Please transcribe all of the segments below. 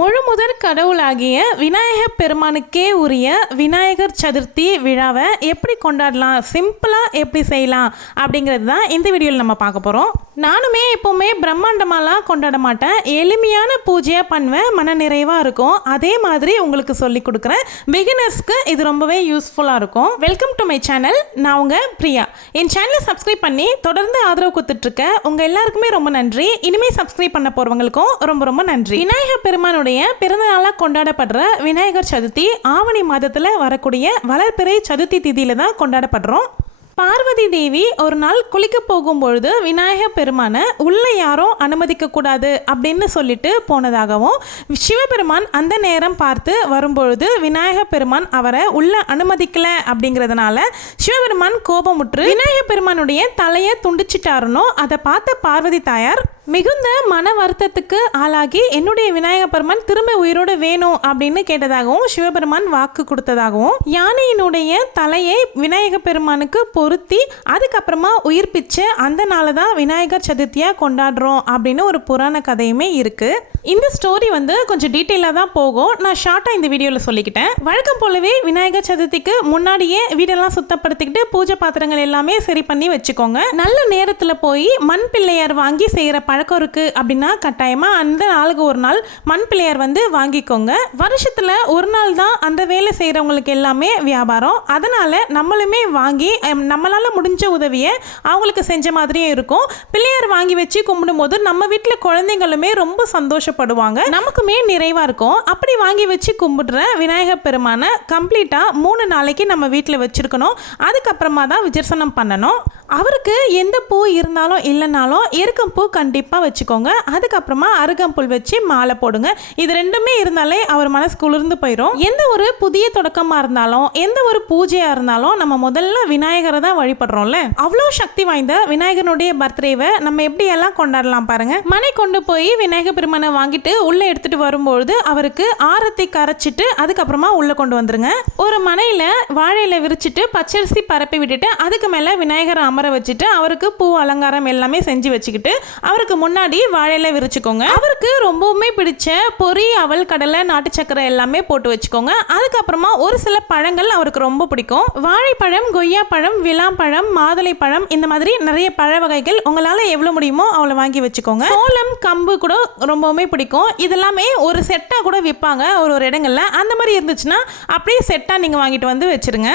முழு முதற் கடவுளாகிய விநாயகர் பெருமானுக்கே உரிய விநாயகர் சதுர்த்தி விழாவை எப்படி கொண்டாடலாம்? சிம்பிளாக எப்படி செய்யலாம்? அப்படிங்கிறது தான் இந்த வீடியோவில் நம்ம பார்க்க போகிறோம் நானுமே எப்போவுமே பிரம்மாண்டமாலாம் கொண்டாட மாட்டேன். எளிமையான பூஜையாக பண்ணுவேன் மன நிறைவாக இருக்கும். அதே மாதிரி உங்களுக்கு சொல்லி கொடுக்குறேன். பிகினர்ஸ்க்கு இது ரொம்பவே யூஸ்ஃபுல்லாக இருக்கும். வெல்கம் டு மை சேனல் நான் உங்கள் பிரியா. என் சேனலை சப்ஸ்கிரைப் பண்ணி தொடர்ந்து ஆதரவு கொடுத்துட்ருக்க உங்கள் எல்லாருக்குமே ரொம்ப நன்றி. இனிமேல் சப்ஸ்கிரைப் பண்ண போகிறவங்களுக்கும் ரொம்ப ரொம்ப நன்றி. விநாயகர் பெருமானுடைய பிறந்த பிறந்தநாளாக கொண்டாடப்படுற விநாயகர் சதுர்த்தி ஆவணி மாதத்தில் வரக்கூடிய வளர்பிறை சதுர்த்தி திதியில் தான் கொண்டாடப்படுறோம். பார்வதி தேவி ஒரு நாள் குளிக்க போகும்பொழுது விநாயகர் பெருமானை உள்ள யாரும் அனுமதிக்க கூடாது அப்படின்னு சொல்லிட்டு போனதாகவும் சிவபெருமான் அந்த நேரம் பார்த்து வரும்பொழுது விநாயகர் பெருமான் அவரை உள்ள அனுமதிக்கல அப்படிங்கிறதுனால சிவபெருமான் கோபமுற்று விநாயகர் பெருமானுடைய தலையை துண்டிச்சிட்டாருனோ அதை பார்த்த பார்வதி தாயார் மிகுந்த மன வருத்தத்துக்கு ஆளாகி என்னுடைய விநாயகர் பெருமான் திரும்ப உயிரோடு வேணும் அப்படின்னு கேட்டதாகவும் சிவபெருமான் வாக்கு கொடுத்ததாகவும் யானையினுடைய தலையை விநாயகர் பெருமானுக்கு பொருத்தி அதுக்கப்புறமா உயிர்ப்பிச்சு அந்த நாளை தான் விநாயகர் சதுர்த்தியாக கொண்டாடுறோம் அப்படின்னு ஒரு புராண கதையுமே இருக்கு. இந்த ஸ்டோரி வந்து கொஞ்சம் டீட்டெயிலாக தான் போகும். நான் ஷார்ட்டாக இந்த வீடியோவில் சொல்லிக்கிட்டேன். வழக்கம் போலவே விநாயகர் சதுர்த்திக்கு முன்னாடியே வீடெல்லாம் சுத்தப்படுத்திக்கிட்டு பூஜை பாத்திரங்கள் எல்லாமே சரி பண்ணி வச்சுக்கோங்க. நல்ல நேரத்தில் போய் மண் பிள்ளையார் வாங்கி செய்கிற பழக்கம் இருக்குது அப்படின்னா கட்டாயமாக அந்த நாளுக்கு ஒரு நாள் மண் பிள்ளையார் வந்து வாங்கிக்கோங்க. வருஷத்தில் ஒரு நாள் தான் அந்த வேலை செய்கிறவங்களுக்கு எல்லாமே வியாபாரம். அதனால் நம்மளுமே வாங்கி நம்மளால் முடிஞ்ச உதவியை அவங்களுக்கு செஞ்ச மாதிரியே இருக்கும். பிள்ளையார் வாங்கி வச்சு கும்பிடும்போது நம்ம வீட்டில் குழந்தைங்களுமே ரொம்ப சந்தோஷப்படுவாங்க. நமக்குமே நிறைவாக இருக்கும். அப்படி வாங்கி வச்சு கும்பிடுற விநாயகர் பெருமானை கம்ப்ளீட்டாக மூணு நாளைக்கு நம்ம வீட்டில் வச்சுருக்கணும். அதுக்கப்புறமா தான் விஜர்சனம் பண்ணணும். அவருக்கு எந்த பூ இருந்தாலும் இல்லைனாலும் எருக்கம்பூ கண்டிப்பாக வச்சுக்கோங்க. அதுக்கப்புறமா அருகம்புல் வச்சு மாலை போடுங்க. இது ரெண்டுமே இருந்தாலே அவர் மனசு குளிர்ந்து போயிடும் எந்த ஒரு புதிய தொடக்கமாக இருந்தாலும் எந்த ஒரு பூஜையாக இருந்தாலும் நம்ம முதல்ல விநாயகரை தான் வழிபடுறோம்ல. அவ்வளோ சக்தி வாய்ந்த விநாயகனுடைய பர்த்டேவை நம்ம எப்படி எல்லாம் கொண்டாடலாம் பாருங்க. மனை கொண்டு போய் விநாயகர் பெருமானை வாங்கிட்டு உள்ளே எடுத்துட்டு வரும்பொழுது அவருக்கு ஆரத்தி கரைச்சிட்டு அதுக்கப்புறமா உள்ளே கொண்டு வந்துருங்க. ஒரு மனையில் வாழையில் விரிச்சிட்டு பச்சரிசி பரப்பி விட்டுட்டு அதுக்கு மேலே விநாயகர் அமர் வச்சுட்டு அவருக்கு பூ அலங்காரம் எல்லாமே செஞ்சு வச்சுக்கிட்டு அவருக்கு முன்னாடி வாழையில விரிச்சுக்கோங்க. அவருக்கு ரொம்பவுமே பிடிச்ச பொரி அவல் கடலை நாட்டு சக்கரை எல்லாமே போட்டு வச்சுக்கோங்க. அதுக்கப்புறமா ஒரு சில பழங்கள் அவருக்கு ரொம்ப பிடிக்கும். வாழைப்பழம் கொய்யாப்பழம் மாதுளை மாதுளைப்பழம் இந்த மாதிரி நிறைய பழ வகைகள் உங்களால் எவ்வளோ முடியுமோ அவ்வளோ வாங்கி வச்சுக்கோங்க. சோளம் கம்பு கூட ரொம்பவுமே பிடிக்கும். இதெல்லாமே ஒரு செட்டாக கூட விற்பாங்க ஒரு ஒரு இடங்கள்ல. அந்த மாதிரி இருந்துச்சுன்னா அப்படியே செட்டாக நீங்கள் வாங்கிட்டு வந்து வச்சிருங்க.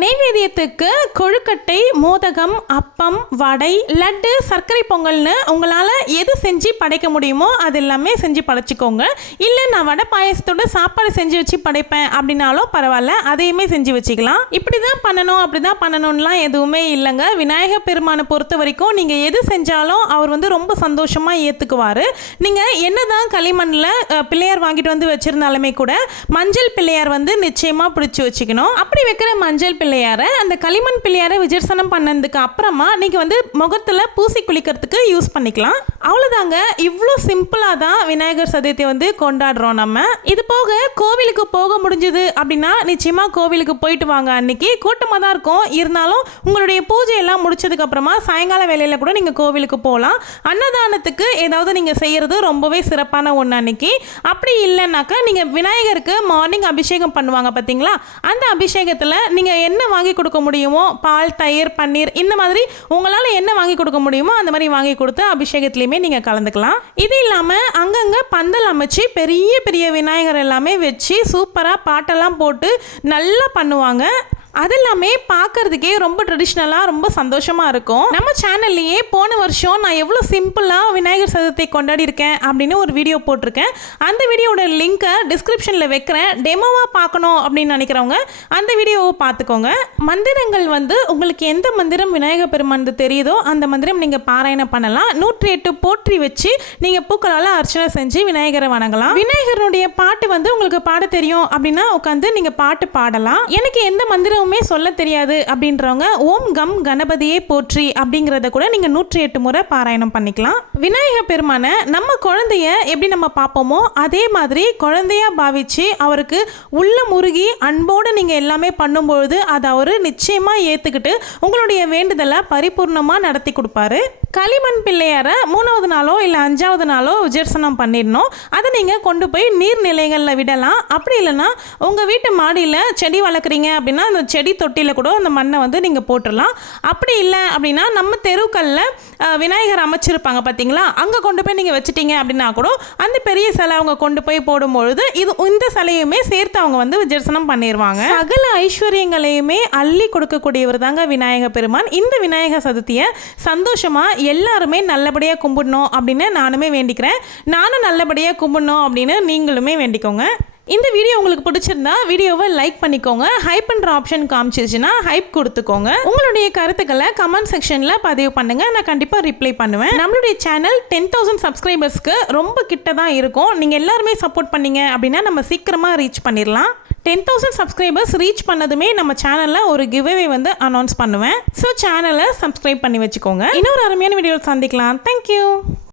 நெய்வேத்தியத்துக்கு கொழுக்கட்டை மோதகம் அப்பம் வடை லட்டு சர்க்கரை பொங்கல்னு உங்களால் எது செஞ்சு படைக்க முடியுமோ அது எல்லாமே செஞ்சு படைச்சிக்கோங்க. இல்லை நான் வடை பாயசத்தோட சாப்பாடு செஞ்சு வச்சு படைப்பேன் அப்படின்னாலும் பரவாயில்ல அதையுமே செஞ்சு வச்சுக்கலாம். இப்படி தான் பண்ணணும் அப்படி தான் பண்ணணும்லாம் எதுவுமே இல்லைங்க. விநாயகர் பெருமானை பொறுத்த வரைக்கும் நீங்கள் எது செஞ்சாலும் அவர் வந்து ரொம்ப சந்தோஷமாக ஏற்றுக்குவார் நீங்கள் என்ன தான் களிமண்ணில் பிள்ளையார் வாங்கிட்டு வந்து வச்சுருந்தாலுமே கூட மஞ்சள் பிள்ளையார் வந்து நிச்சயமாக பிடிச்சி வச்சுக்கணும். அப்படி வைக்கிற மஞ்சள் பிள்ளையாரை அந்த களிமண் பிள்ளையாரை விஜர்சனம் பண்ணதுக்கு அப்புறமா நீங்கள் வந்து முகத்தில் பூசி குளிக்கிறதுக்கு யூஸ் பண்ணிக்கலாம். அவ்வளோதாங்க இவ்வளோ சிம்பிளாக தான் விநாயகர் சதுர்த்தியை வந்து கொண்டாடுறோம் நம்ம. இது போக கோவிலுக்கு போக முடிஞ்சது அப்படின்னா நிச்சயமாக கோவிலுக்கு போயிட்டு வாங்க அன்னைக்கு. கூட்டமாக தான் இருக்கும். இருந்தாலும் உங்களுடைய பூஜை எல்லாம் முடிச்சதுக்கு அப்புறமா சாயங்கால வேலையில் கூட நீங்கள் கோவிலுக்கு போகலாம். அன்னதானத்துக்கு ஏதாவது நீங்கள் செய்கிறது ரொம்பவே சிறப்பான ஒன்று அன்னைக்கு. அப்படி இல்லைன்னாக்கா நீங்கள் விநாயகருக்கு மார்னிங் அபிஷேகம் பண்ணுவாங்க பார்த்தீங்களா அந்த அபிஷேகத்தில் நீங்கள் என்ன வாங்கி கொடுக்க முடியுமோ பால் தயிர் பன்னீர் இந்த மாதிரி உங்களால் என்ன வாங்கி கொடுக்க முடியுமோ அந்த மாதிரி வாங்கி கொடுத்து அபிஷேகத்துலேயுமே நீங்கள் கலந்துக்கலாம். இது இல்லாமல் அங்கங்கே பந்தல் அமைச்சு பெரிய பெரிய விநாயகர் எல்லாமே வச்சு சூப்பராக பாட்டெல்லாம் போட்டு நல்லா பண்ணுவாங்க. அதெல்லாமே பார்க்கறதுக்கே ரொம்ப ட்ரெடிஷ்னலாக ரொம்ப சந்தோஷமாக இருக்கும். நம்ம சேனல்லையே போன வருஷம் நான் எவ்வளோ சிம்பிளாக விநாயகர் சதுர்த்தி கொண்டாடி இருக்கேன் அப்படின்னு ஒரு வீடியோ போட்டிருக்கேன். அந்த வீடியோட லிங்க்கை டிஸ்கிரிப்ஷனில் வைக்கிறேன். டெமோவாக பார்க்கணும் அப்படின்னு நினைக்கிறவங்க அந்த வீடியோவை பார்த்துக்கோங்க. மந்திரங்கள் வந்து உங்களுக்கு எந்த மந்திரம் விநாயகர் பெருமான் தெரியுதோ அந்த மந்திரம் நீங்கள் பாராயணம் பண்ணலாம். நூற்றி எட்டு போற்றி வச்சு நீங்கள் பூக்களால் அர்ச்சனை செஞ்சு விநாயகரை வணங்கலாம். விநாயகருடைய பாட்டு வந்து உங்களுக்கு பாட தெரியும் அப்படின்னா உட்காந்து நீங்கள் பாட்டு பாடலாம். எனக்கு எந்த மந்திரம் எதுவுமே சொல்ல தெரியாது அப்படின்றவங்க ஓம் கம் கணபதியே போற்றி அப்படிங்கிறத கூட நீங்கள் நூற்றி எட்டு முறை பாராயணம் பண்ணிக்கலாம். விநாயக பெருமானை நம்ம குழந்தைய எப்படி நம்ம பார்ப்போமோ அதே மாதிரி குழந்தையா பாவிச்சு அவருக்கு உள்ள முருகி அன்போடு நீங்கள் எல்லாமே பண்ணும்பொழுது அதை அவர் நிச்சயமாக ஏற்றுக்கிட்டு உங்களுடைய வேண்டுதலை பரிபூர்ணமாக நடத்தி கொடுப்பாரு. களிமண் பிள்ளையாரை மூணாவது நாளோ இல்லை அஞ்சாவது நாளோ விஜர்சனம் பண்ணிடணும். அதை நீங்கள் கொண்டு போய் நீர்நிலைகளில் விடலாம். அப்படி இல்லைன்னா உங்கள் வீட்டு மாடியில் செடி வளர்க்குறீங்க அப்படின்னா அந்த செடி தொட்டியில் கூட அந்த மண்ணை வந்து நீங்கள் போட்டுடலாம் அப்படி இல்லை அப்படின்னா நம்ம தெருக்களில் விநாயகர் அமைச்சிருப்பாங்க பார்த்தீங்களா அங்கே கொண்டு போய் நீங்கள் வச்சுட்டீங்க அப்படின்னா கூட அந்த பெரிய சிலை அவங்க கொண்டு போய் போடும்பொழுது இது இந்த சிலையுமே சேர்த்து அவங்க வந்து விஜர்சனம் பண்ணிடுவாங்க சகல ஐஸ்வர்யங்களையுமே அள்ளி கொடுக்கக்கூடியவர் தாங்க விநாயக பெருமான். இந்த விநாயக சதுர்த்தியை சந்தோஷமாக எல்லாருமே நல்லபடியாக கும்பிடணும் அப்படின்னு நானுமே வேண்டிக்கிறேன். நானும் நல்லபடியாக கும்பிடணும் அப்படின்னு நீங்களுமே வேண்டிக்கோங்க. இந்த வீடியோ உங்களுக்கு பிடிச்சிருந்தா வீடியோவை லைக் பண்ணிக்கோங்க. ஹைப் பண்ணுற ஆப்ஷன் காமிச்சிருச்சுன்னா ஹைப் கொடுத்துக்கோங்க. உங்களுடைய கருத்துக்களை கமெண்ட் செக்ஷனில் பதிவு பண்ணுங்க. நான் கண்டிப்பாக ரிப்ளை பண்ணுவேன். நம்மளுடைய சேனல் டென் தௌசண்ட் சப்ஸ்கிரைபர்ஸ்க்கு ரொம்ப கிட்ட தான் இருக்கும். நீங்கள் எல்லாருமே சப்போர்ட் பண்ணீங்க அப்படின்னா நம்ம சீக்கிரமாக ரீச் பண்ணிடலாம் டென் தௌசண்ட் சப்ஸ்கிரைபர்ஸ் ரீச் பண்ணதுமே நம்ம சேனலில் ஒரு கிவ்அவே வந்து அனௌன்ஸ் பண்ணுவேன். ஸோ சேனலை சப்ஸ்கிரைப் பண்ணி வச்சுக்கோங்க. இன்னொரு அருமையான வீடியோ சந்திக்கலாம். தேங்க்யூ